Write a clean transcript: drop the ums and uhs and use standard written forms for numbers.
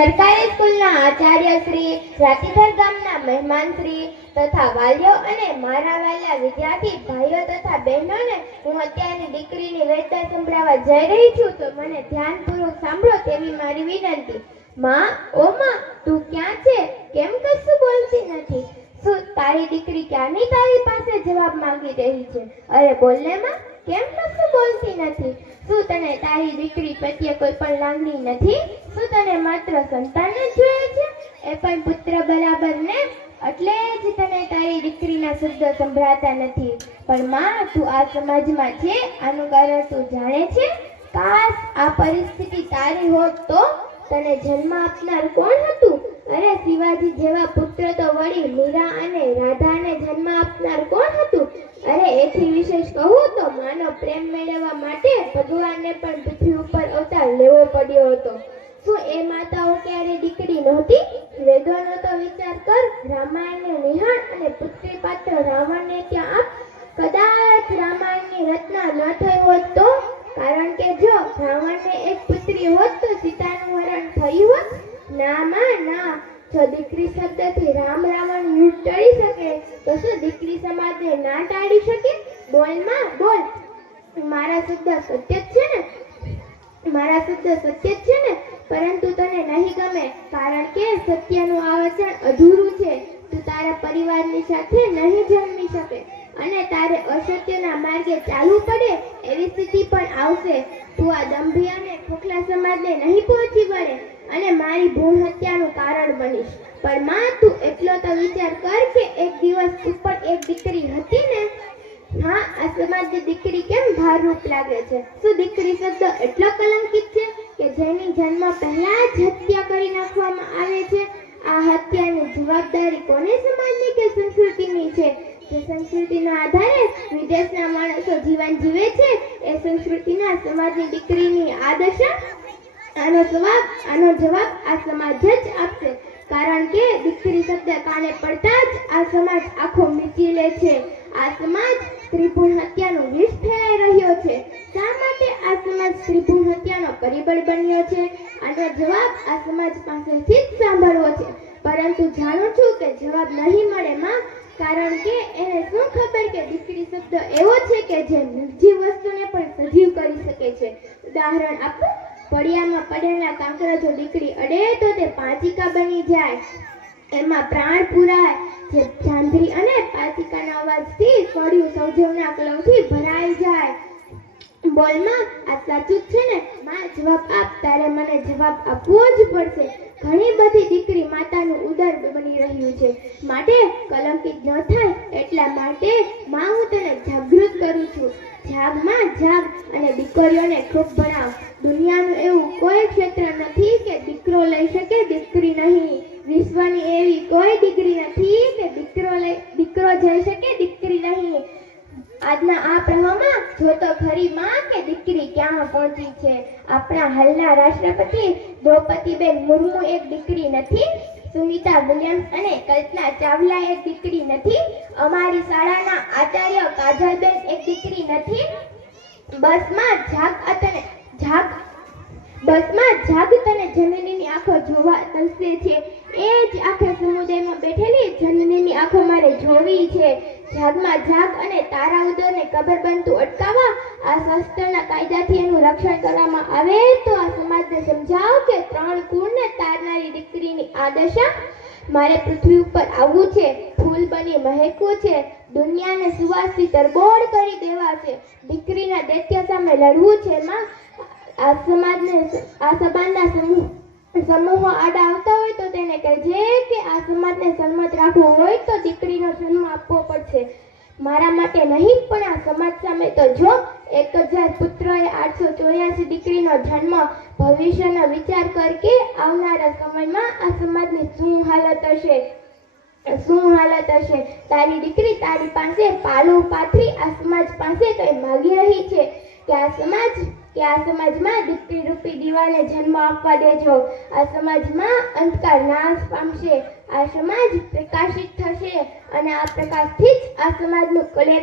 સરકારી સ્કૂલના આચાર્ય શ્રી, રાતીધર ગામના મહેમાન શ્રી તથા વાલીઓ અને મારા વાલા વિદ્યાર્થી ભાઈઓ તથા બહેનોને હું અત્યારની દીકરીની વેદના સંભળાવવા જઈ રહી છું, તો મને ધ્યાનપૂર્વક સાંભળો તેવી મારી વિનંતી. માં, ઓ માં, તું ક્યાં છે? કેમ કશું બોલતી નથી? શું તારી દીકરી ક્યાંની તારી પાસે જવાબ માંગી રહી છે? અરે બોલ ને માં, કેમ કશું બોલતી નથી? શું તને તારી દીકરી પ્રત્યે કોઈ પણ લાગણી નથી? શું તને માત્ર સંતાન જ જોઈએ છે, એ પણ પુત્ર બરાબર ને? એટલે જ તને તારી દીકરીના શબ્દો સંભળાતા નથી. પણ માં, તું આ સમાજમાં છે, આનું કારણ તું જાણે છે? કાશ આ પરિસ્થિતિ તારી હોત તો તને જન્મ આપનાર કોણ હતું? અરે શિવાજી જેવા પુત્ર તો વળી મીરા અને રાધાને જન્મ આપનાર કોણ હતું? અરે એથી વિશેષ કહું તો માનો પ્રેમ મેળવવા માટે ભગવાનને પણ પૃથ્વી ઉપર અવતાર લેવો પડ્યો હતો. શું એ માતાઓ ક્યારે દીકરી નહોતી? વેદોનો તો વિચાર કર. રામાયણને નિહાળ અને પુત્રી પાત્ર રાવણને ત્યાં આપ. કદાચ રામાયણની રચના ન થઈ હોત તો? કારણ કે જો રાવણને એક પુત્રી હોત તો સીતાનું હરણ થયું હોત? ના માં ના. જો દીકરી શબ્દથી રામ રાવણ યુદ્ધ ટળી શકે તો શું દીકરી સમાજને ના ટાળી શકે? બોલ માં, બોલ. મારા શબ્દ સત્ય જ છે ને? મારા શબ્દ સત્ય જ છે ને? પરંતુ તને નહીં ગમે કારણ કે સત્યનું આ વચન અધૂરું છે. તું તારા પરિવારની સાથે નહીં જન્મી શકે અને તારે અસત્યના માર્ગે ચાલવું પડે એવી સ્થિતિ પણ આવશે. તું આ દંભી અને ખોખલા સમાજને નહીં પહોંચી વળે અને મારી ભ્રૂણ હત્યાનું કારણ બનીશ. પણ માં, તું એટલો તો વિચાર કર કે એક દિવસ તું પણ એક દીકરી હતી ને? હા, આ સમાજની દીકરી કેમ ભારરૂપ લાગે છે? શું દીકરી શબ્દ એટલો કલંકિત છે કે જેની જન્મ પહેલા જ હત્યા કરી નાખવામાં આવે છે? આ હત્યાની જવાબદારી કોને સમાજની કે સંસ્કૃતિની છે? જે સંસ્કૃતિના આધારે વિદેશના માણસો જીવન જીવે છે એ સંસ્કૃતિના સમાજની દીકરીની આ દશા? આનો જવાબ આ સમાજ જ આપશે. કારણ કે દીકરી શબ્દ કાને પડતા જ આ સમાજ આખો મીચી લે છે. આ સમાજ સ્ત્રીભ્રૂણ હત્યાનું વિષ ફેલાઈ રહ્યો છે. શા માટે આ સમાજ સ્ત્રીભ્રૂણ હત્યાનો પરિબળ બન્યો છે? આનો જવાબ આ સમાજ પાસેથી જ સાંભળવો છે. પરંતુ જાણું છું કે જવાબ નહીં મળે માં, કારણ કે એને શું ખબર કે દીકરી શબ્દ એવો છે કે જે નિર્જીવ વસ્તુને પણ સજીવ કરી શકે છે. ઉદાહરણ આપું. પડિયામાં પડેલા કાંકરા જો દીકરી અડે તો તે પાંચિકા બની જાય. એમાં પ્રાણ પુરાય. જે જાંધરી અને પાંચિકાના અવાજથી પડ્યું સૌજવના કલમથી ભરાઈ જાય. બોલ માં, આ સાચું છે ને? માં, જવાબ આપ. તારે મને જવાબ આપવો જ પડશે. ઘણી બધી દીકરી માતાનું ઉદર બની રહ્યું છે, માટે કલંકિત ન થાય એટલા માટે માં હું તને જાગૃત કરું છું. જાગ માં, જાગ અને દીકરીઓને ખૂબ ભણાવ. દુનિયાનું એવું કોઈ ક્ષેત્ર નથી કે દીકરો લઈ શકે દીકરી નહીં. વિશ્વની એવી કોઈ ડિગ્રી નથી કે દીકરો જઈ શકે દીકરી નહીં. આજના આ પ્રવાહમાં જો તો ખરી માં કે દીકરી ક્યાં પહોંચી છે. આપણા હાલના રાષ્ટ્રપતિ દ્રૌપદીબેન મુર્મુ એક દીકરી નથી? સુનિતા વિલિયમ્સ અને કલ્પના ચાવલા એક દીકરી નથી? અમારી શાળાના આચાર્ય કાજલબેન એક દીકરી નથી? બસમાં જાગ તને જનનીની આંખો જોવા તલસે છે. એ જ આખે સમુદાયમાં બેઠેલી જનનીની આંખો મારે જોવી છે. જાગમાં જાગ અને તારા ઉદરને કબર બનતું અટકાવવા આ શાસ્ત્રના કાયદાથી એનું રક્ષણ કરવામાં આવે તો આ સમાજને સમજાવ કે 3 કુળને તારનારી દીકરીની આ દશા. મારે પૃથ્વી ઉપર આવવું છે, ફૂલ બની મહેકવું છે, દુનિયાને સુવાસથી તરબોળ કરી દેવા છે, દીકરીના દૈત્ય સામે લડવું છે. માં, આ સમાજના સમૂહો આડા આવતા હોય તો તેને કહેજે કે આ સમાજને સન્મત રાખવું હોય તો દીકરીનો જન્મ આપવો પડશે. મારા માટે નહીં પણ આ સમાજ સામે તો જો 1000 પુત્રોએ 884 દીકરીનો જન્મ. ભવિષ્યનો વિચાર કર કે આવનારા સમયમાં આ સમાજની શું હાલત હશે. તારી દીકરી તારી પાસે પાલું પાથરી આ સમાજ પાસે કઈ માગી રહી છે કે આ સમાજમાં દીકરી રૂપી દીવાને જન્મ આપવા દેજો. આ સમાજમાં અંધકાર નાશ પામશે. આ સમાજ પ્રકાશિત થશે અને આ પ્રકાશથી જ આ સમાજનું કલેર